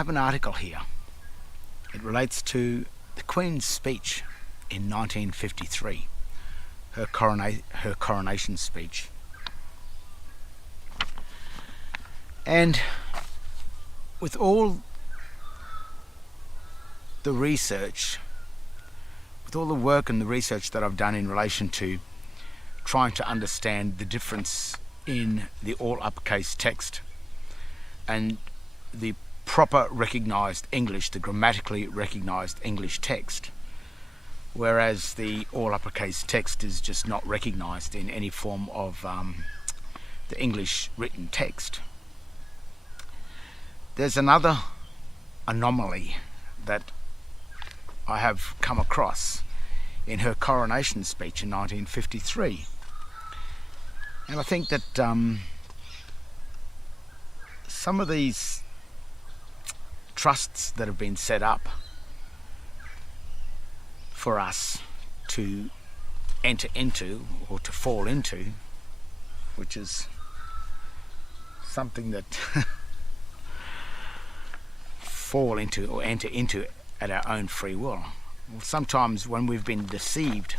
have an article here. It relates to the Queen's speech in 1953, her coronation speech. And with all the research, with all the work and the research that I've done in relation to trying to understand the difference in the all uppercase text and the proper recognised English, the grammatically recognised English text, whereas the all uppercase text is just not recognised in any form of the English written text. There's another anomaly that I have come across in her coronation speech in 1953. And I think that some of these trusts that have been set up for us to enter into or to fall into, which is something that fall into or enter into at our own free will. Sometimes when we've been deceived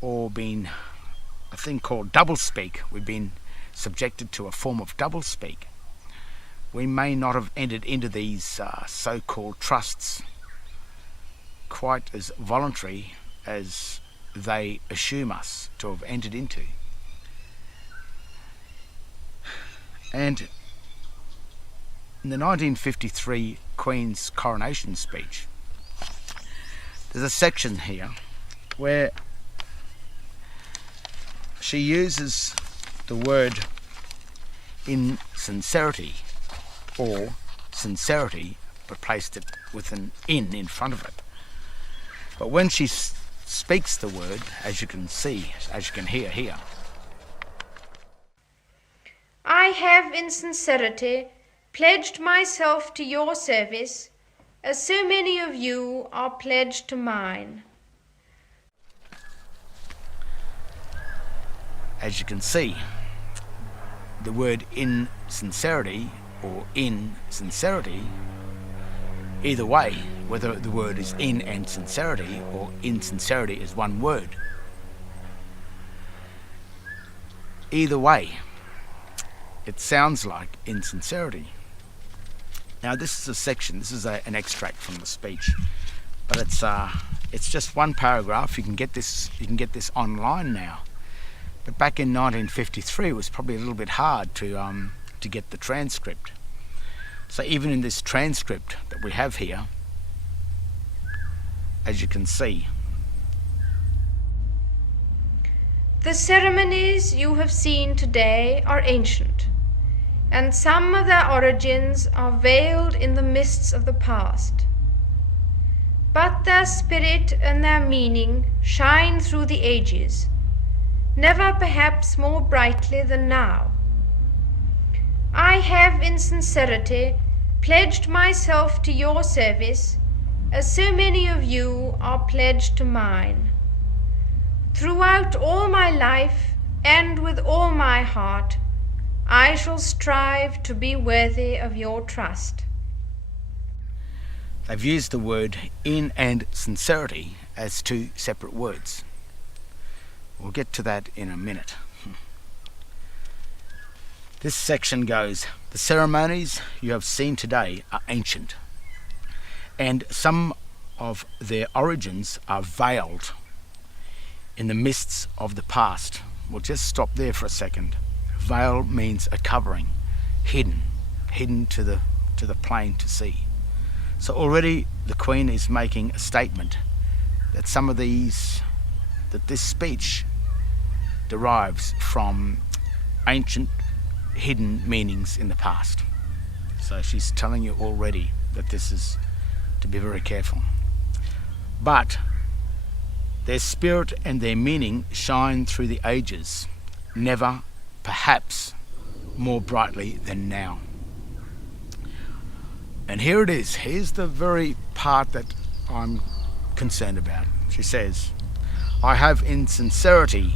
or been a thing called doublespeak, we've been subjected to a form of doublespeak, we may not have entered into these so-called trusts quite as voluntary as they assume us to have entered into. And in the 1953 Queen's coronation speech, there's a section here where she uses the word insincerity or sincerity, but placed it with an in front of it. But when she speaks the word, as you can see, as you can hear here, I have in sincerity pledged myself to your service, as so many of you are pledged to mine. As you can see, the word insincerity or insincerity, either way, whether the word is in and sincerity or insincerity is one word, either way, it sounds like insincerity. Now this is a section, this is an extract from the speech, but it's just one paragraph. You can get this online now. But back in 1953, it was probably a little bit hard to get the transcript. So even in this transcript that we have here, as you can see, the ceremonies you have seen today are ancient, and some of their origins are veiled in the mists of the past. But their spirit and their meaning shine through the ages, never perhaps more brightly than now. I have in sincerity pledged myself to your service, as so many of you are pledged to mine. Throughout all my life and with all my heart, I shall strive to be worthy of your trust. They've used the word in and sincerity as two separate words. We'll get to that in a minute. This section goes, the ceremonies you have seen today are ancient, and some of their origins are veiled in the mists of the past. We'll just stop there for a second. Veil means a covering, hidden to the plain to see. So already the Queen is making a statement that that this speech derives from ancient hidden meanings in the past. So she's telling you already that this is to be very careful. But their spirit and their meaning shine through the ages, never perhaps more brightly than now. And here it is. Here's the very part that I'm concerned about. She says, I have in sincerity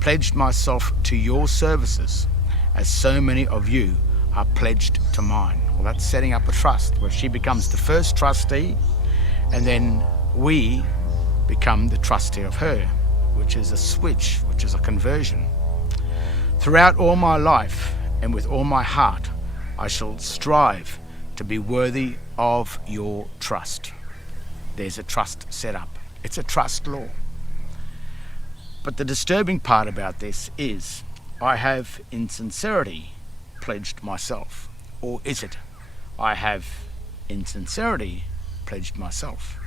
pledged myself to your services, as so many of you are pledged to mine. Well, that's setting up a trust where she becomes the first trustee, and then we become the trustee of her, which is a switch, which is a conversion. Throughout all my life and with all my heart, I shall strive to be worthy of your trust. There's a trust set up. It's a trust law. But the disturbing part about this is I have in sincerity pledged myself. Or is it I have in sincerity pledged myself?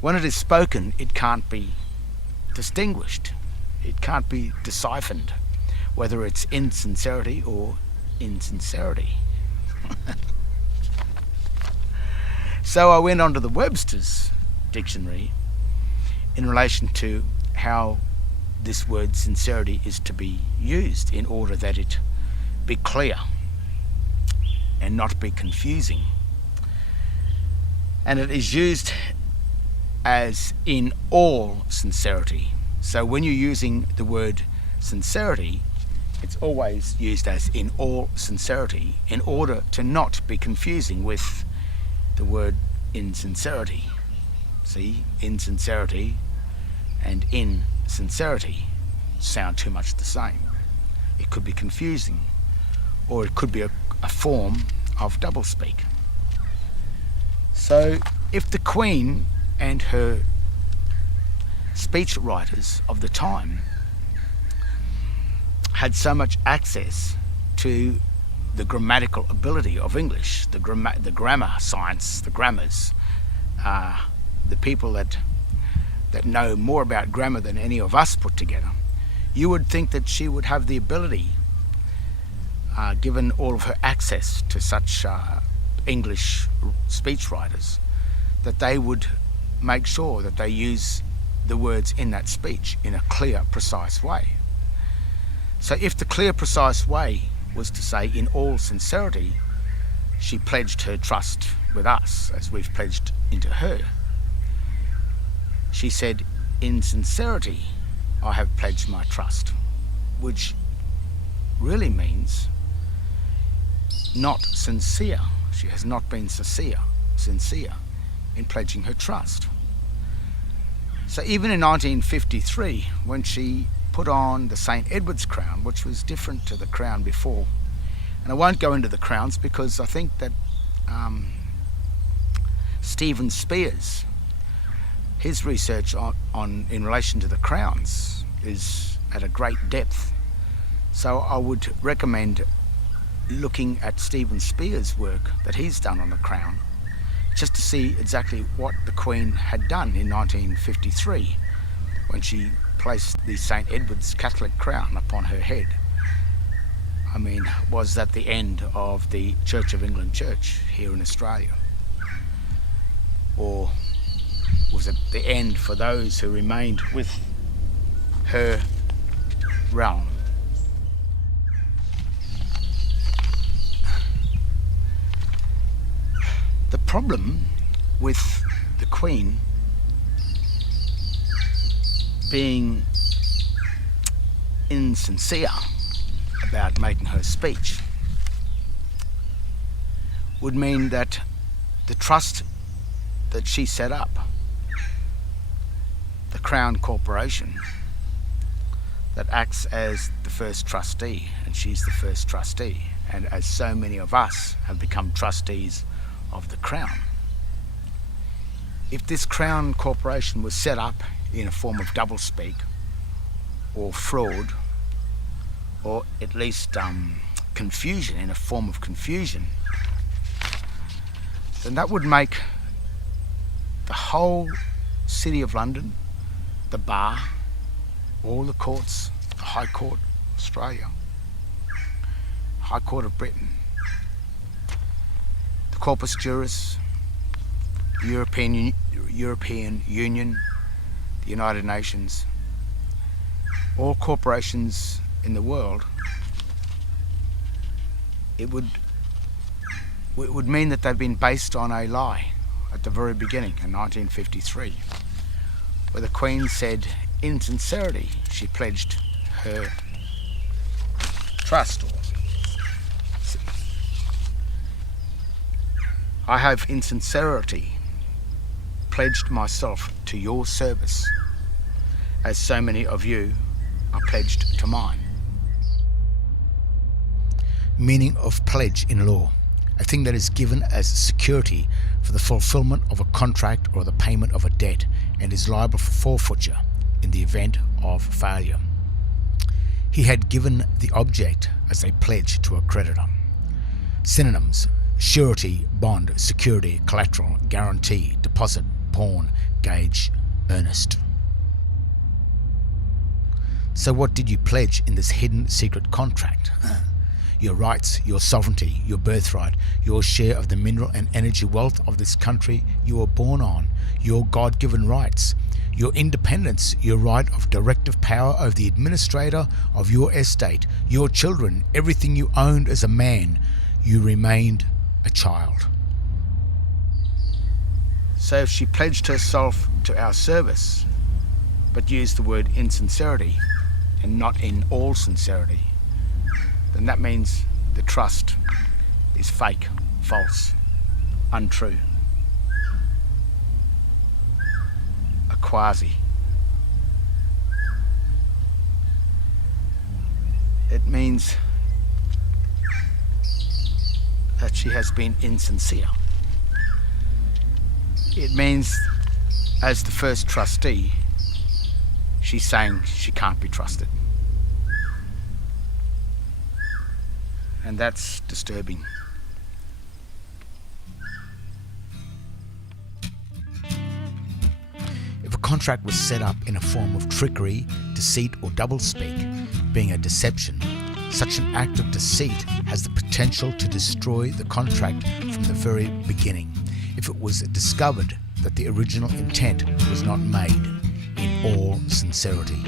When it is spoken, it can't be distinguished. It can't be deciphered whether it's insincerity or insincerity. So I went onto the Webster's dictionary in relation to how this word sincerity is to be used in order that it be clear and not be confusing. And it is used as in all sincerity. So when you're using the word sincerity, it's always used as in all sincerity in order to not be confusing with the word insincerity. See, insincerity and insincerity sound too much the same. It could be confusing, or it could be a form of doublespeak. So if the Queen and her speech writers of the time had so much access to the grammatical ability of English, the grammar science, the grammars, the people that know more about grammar than any of us put together, you would think that she would have the ability, given all of her access to such English speechwriters, that they would make sure that they use the words in that speech in a clear, precise way. So if the clear, precise way was to say, in all sincerity, she pledged her trust with us as we've pledged into her. She said, in sincerity, I have pledged my trust, which really means not sincere. She has not been sincere in pledging her trust. So even in 1953, when she put on the St. Edward's crown, which was different to the crown before, and I won't go into the crowns because I think that Stephen Spears, his research on in relation to the crowns is at a great depth. So I would recommend looking at Stephen Spears' work that he's done on the crown, just to see exactly what the Queen had done in 1953 when she placed the St. Edward's Catholic crown upon her head. I mean, was that the end of the Church of England Church here in Australia? Or was it the end for those who remained with her realm? The problem with the Queen being insincere about making her speech would mean that the trust that she set up, the Crown Corporation, that acts as the first trustee, and she's the first trustee, and as so many of us have become trustees of the Crown. If this Crown Corporation was set up in a form of doublespeak or fraud, or at least confusion, in a form of confusion, then that would make the whole City of London, the Bar, all the courts, the High Court of Australia, High Court of Britain, the Corpus Juris, the European Union, the United Nations, all corporations in the world, it would mean that they've been based on a lie at the very beginning in 1953, where the Queen said, in sincerity, she pledged her trust. I have in sincerity pledged myself to your service, as so many of you are pledged to mine. Meaning of pledge in law: a thing that is given as security for the fulfillment of a contract or the payment of a debt, and is liable for forfeiture in the event of failure. He had given the object as a pledge to a creditor. Synonyms: surety, bond, security, collateral, guarantee, deposit, pawn, gage, earnest. So what did you pledge in this hidden secret contract? Your rights, your sovereignty, your birthright, your share of the mineral and energy wealth of this country you were born on, your God-given rights, your independence, your right of directive power over the administrator of your estate, your children, everything you owned as a man. You remained a child. So if she pledged herself to our service, but used the word in sincerity and not in all sincerity, then that means the trust is fake, false, untrue, a quasi. It means that she has been insincere. It means, as the first trustee, she's saying she can't be trusted. And that's disturbing. If a contract was set up in a form of trickery, deceit, or doublespeak, being a deception, such an act of deceit has the potential to destroy the contract from the very beginning, if it was discovered that the original intent was not made in all sincerity.